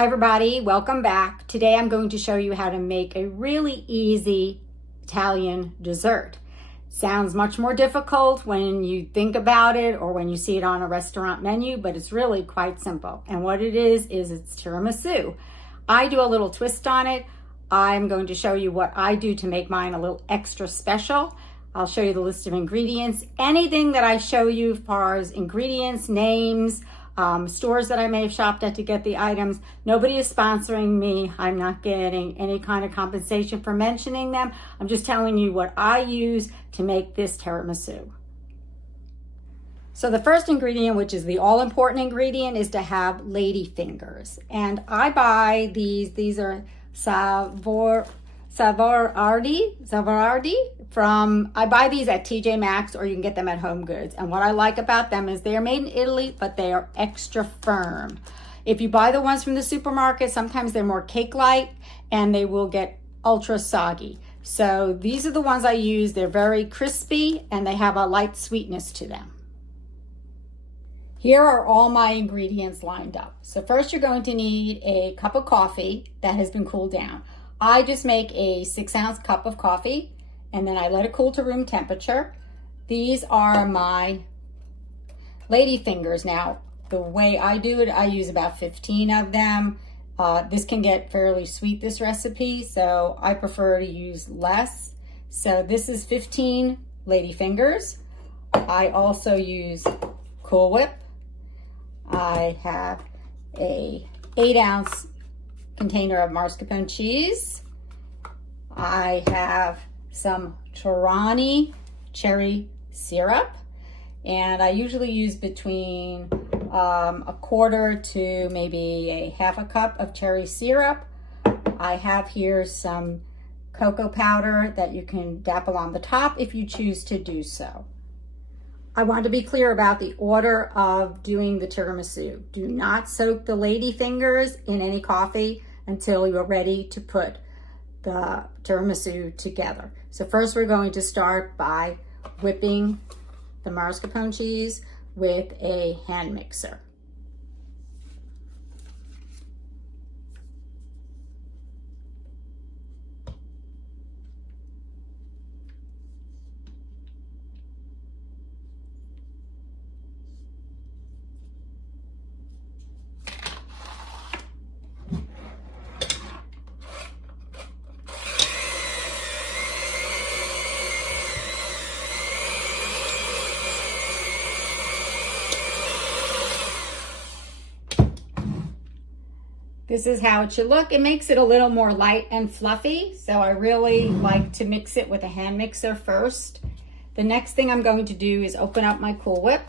Hi everybody, welcome back. Today I'm going to show you how to make a really easy Italian dessert. Sounds much more difficult when you think about it or when you see it on a restaurant menu, but it's really quite simple. And what it is it's tiramisu. I do a little twist on it. I'm going to show you what I do to make mine a little extra special. I'll show you the list of ingredients. Anything that I show you as far as ingredients, names, stores that I may have shopped at to get the items. Nobody is sponsoring me. I'm not getting any kind of compensation for mentioning them. I'm just telling you what I use to make this tiramisu. So the first ingredient, which is the all-important ingredient, is to have lady fingers. And I buy these are Savoiardi I buy these at TJ Maxx, or you can get them at Homegoods. And what I like about them is they are made in Italy, but they are extra firm. If you buy the ones from the supermarket, sometimes they're more cake-like and they will get ultra soggy. So these are the ones I use. They're very crispy and they have a light sweetness to them. Here are all my ingredients lined up. So first you're going to need a cup of coffee that has been cooled down. I just make a 6-ounce cup of coffee and then I let it cool to room temperature. These are my lady fingers. Now, the way I do it, I use about 15 of them. This can get fairly sweet, this recipe, so I prefer to use less. So this is 15 lady fingers. I also use Cool Whip. I have a 8-ounce container of mascarpone cheese. I have some Torani cherry syrup, and I usually use between a quarter to maybe a half a cup of cherry syrup. I have here some cocoa powder that you can dapple on the top if you choose to do so. I want to be clear about the order of doing the tiramisu. Do not soak the lady fingers in any coffee until you're ready to put the tiramisu together. So first we're going to start by whipping the mascarpone cheese with a hand mixer. This is how it should look. It makes it a little more light and fluffy, so I really like to mix it with a hand mixer first. The next thing I'm going to do is open up my Cool Whip,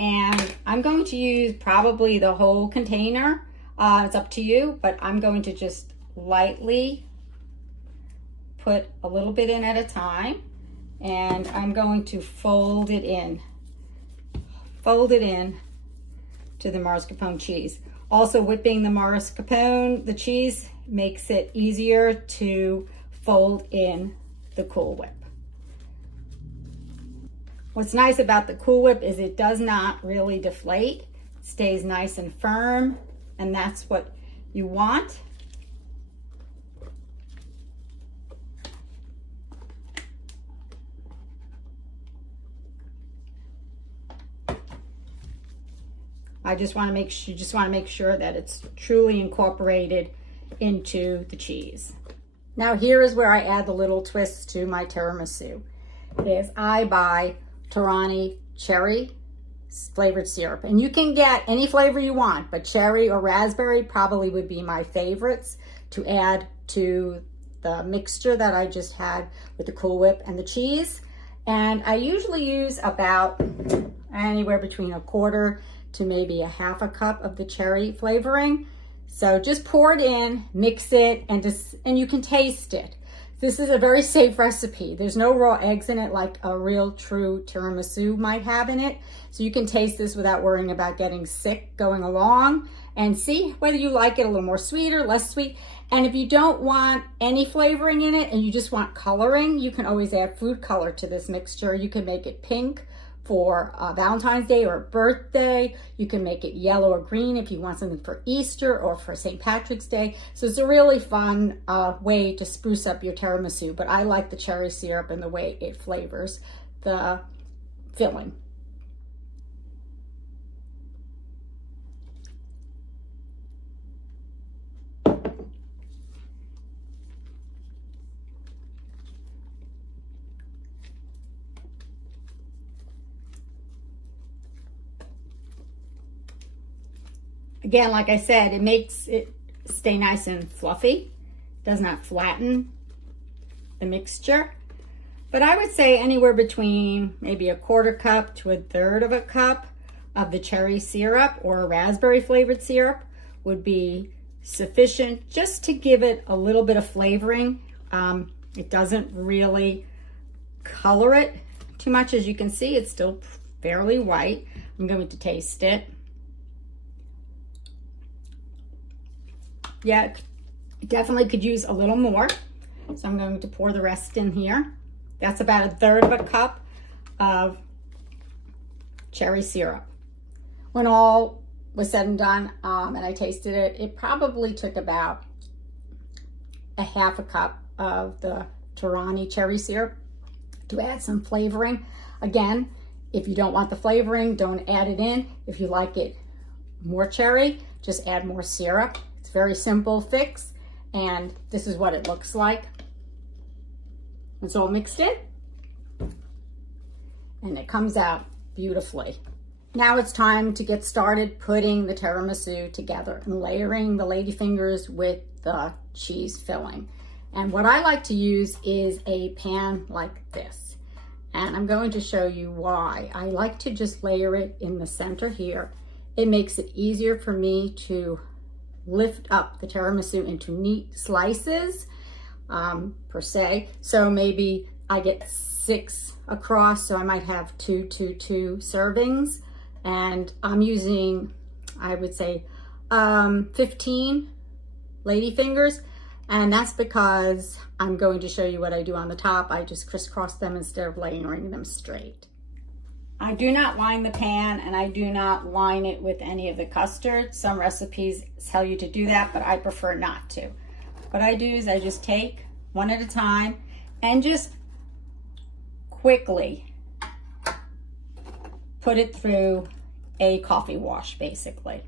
and I'm going to use probably the whole container. It's up to you, but I'm going to just lightly put a little bit in at a time, and I'm going to fold it in to the mascarpone cheese. Also, whipping the mascarpone, the cheese, makes it easier to fold in the Cool Whip. What's nice about the Cool Whip is it does not really deflate. It stays nice and firm, and that's what you want. You just want to make sure that it's truly incorporated into the cheese. Now here is where I add the little twist to my tiramisu. I buy Torani cherry flavored syrup, and you can get any flavor you want, but cherry or raspberry probably would be my favorites to add to the mixture that I just had with the Cool Whip and the cheese. And I usually use about anywhere between a quarter to maybe a half a cup of the cherry flavoring. So just pour it in, mix it, and you can taste it. This is a very safe recipe. There's no raw eggs in it like a real true tiramisu might have in it. So you can taste this without worrying about getting sick going along, and see whether you like it a little more sweeter, less sweet. And if you don't want any flavoring in it and you just want coloring, you can always add food color to this mixture. You can make it pink for Valentine's Day or a birthday. You can make it yellow or green if you want something for Easter or for St. Patrick's Day. So it's a really fun way to spruce up your tiramisu, but I like the cherry syrup and the way it flavors the filling. Again, like I said, it makes it stay nice and fluffy. Does not flatten the mixture. But I would say anywhere between maybe a 1/4 cup to 1/3 of a cup of the cherry syrup or a raspberry flavored syrup would be sufficient just to give it a little bit of flavoring. It doesn't really color it too much. As you can see, it's still fairly white. I'm going to taste it. Yeah, definitely could use a little more. So I'm going to pour the rest in here. That's about 1/3 of a cup of cherry syrup. When all was said and done, and I tasted it, it probably took about 1/2 cup of the Torani cherry syrup to add some flavoring. Again, if you don't want the flavoring, don't add it in. If you like it more cherry, just add more syrup. It's a very simple fix, and this is what it looks like. It's all mixed in, and it comes out beautifully. Now it's time to get started putting the tiramisu together and layering the lady fingers with the cheese filling. And what I like to use is a pan like this. And I'm going to show you why. I like to just layer it in the center here. It makes it easier for me to lift up the tiramisu into neat slices, per se. So maybe I get 6 across, so I might have 2 servings. And I'm using, I would say, 15 lady fingers. And that's because I'm going to show you what I do on the top. I just crisscross them instead of layering them straight. I do not line the pan, and I do not line it with any of the custard. Some recipes tell you to do that, but I prefer not to. What I do is I just take one at a time and just quickly put it through a coffee wash, basically.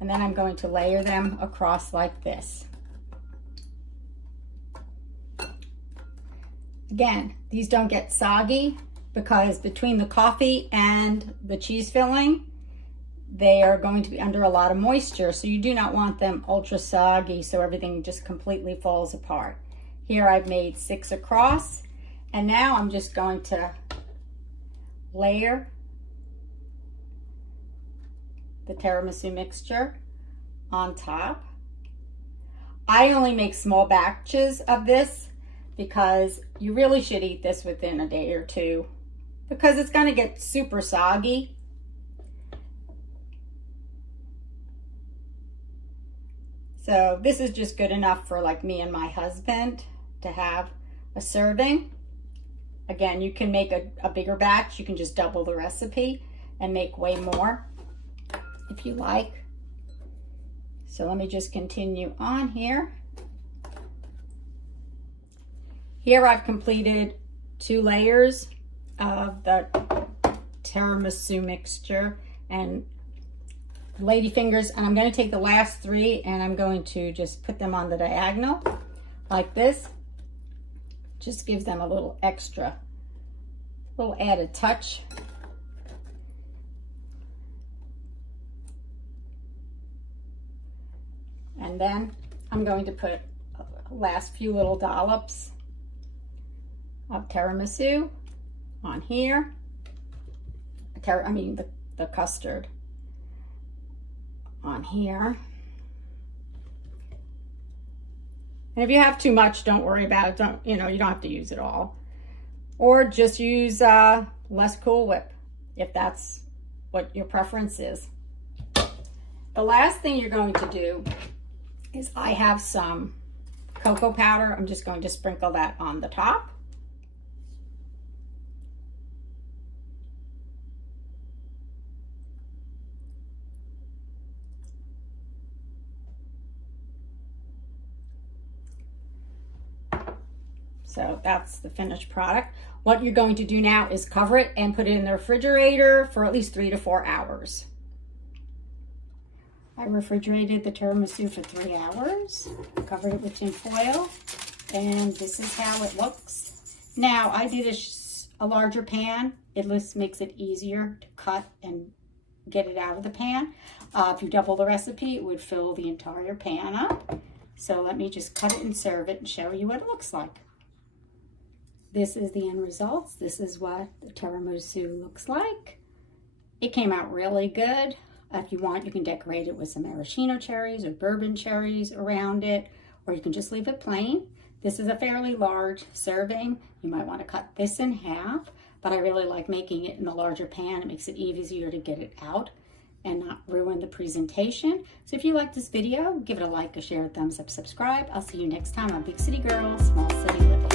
And then I'm going to layer them across like this. Again, these don't get soggy because between the coffee and the cheese filling, they are going to be under a lot of moisture. So you do not want them ultra soggy so everything just completely falls apart. Here I've made 6 across, and now I'm just going to layer the tiramisu mixture on top. I only make small batches of this because you really should eat this within a day or 2 because it's going to get super soggy. So this is just good enough for like me and my husband to have a serving. Again, you can make a bigger batch. You can just double the recipe and make way more if you like. So let me just continue on here. Here I've completed 2 layers of the tiramisu mixture and lady fingers, and I'm going to take the last 3 and I'm going to just put them on the diagonal like this. Just gives them a little extra, little added touch. And then I'm going to put last few little dollops of tiramisu on here. The custard on here. And if you have too much, don't worry about it. You don't have to use it all. Or just use less Cool Whip if that's what your preference is. The last thing you're going to do is I have some cocoa powder. I'm just going to sprinkle that on the top. So that's the finished product. What you're going to do now is cover it and put it in the refrigerator for at least 3 to 4 hours. I refrigerated the tiramisu for 3 hours, covered it with tin foil, and this is how it looks. Now, I did a larger pan. It just makes it easier to cut and get it out of the pan. If you double the recipe, it would fill the entire pan up. So let me just cut it and serve it and show you what it looks like. This is the end results. This is what the tiramisu looks like. It came out really good. If you want, you can decorate it with some maraschino cherries or bourbon cherries around it, or you can just leave it plain. This is a fairly large serving. You might want to cut this in half, but I really like making it in a larger pan. It makes it easier to get it out and not ruin the presentation. So if you like this video, give it a like, a share, a thumbs up, subscribe. I'll see you next time on Big City Girl, Small City Living.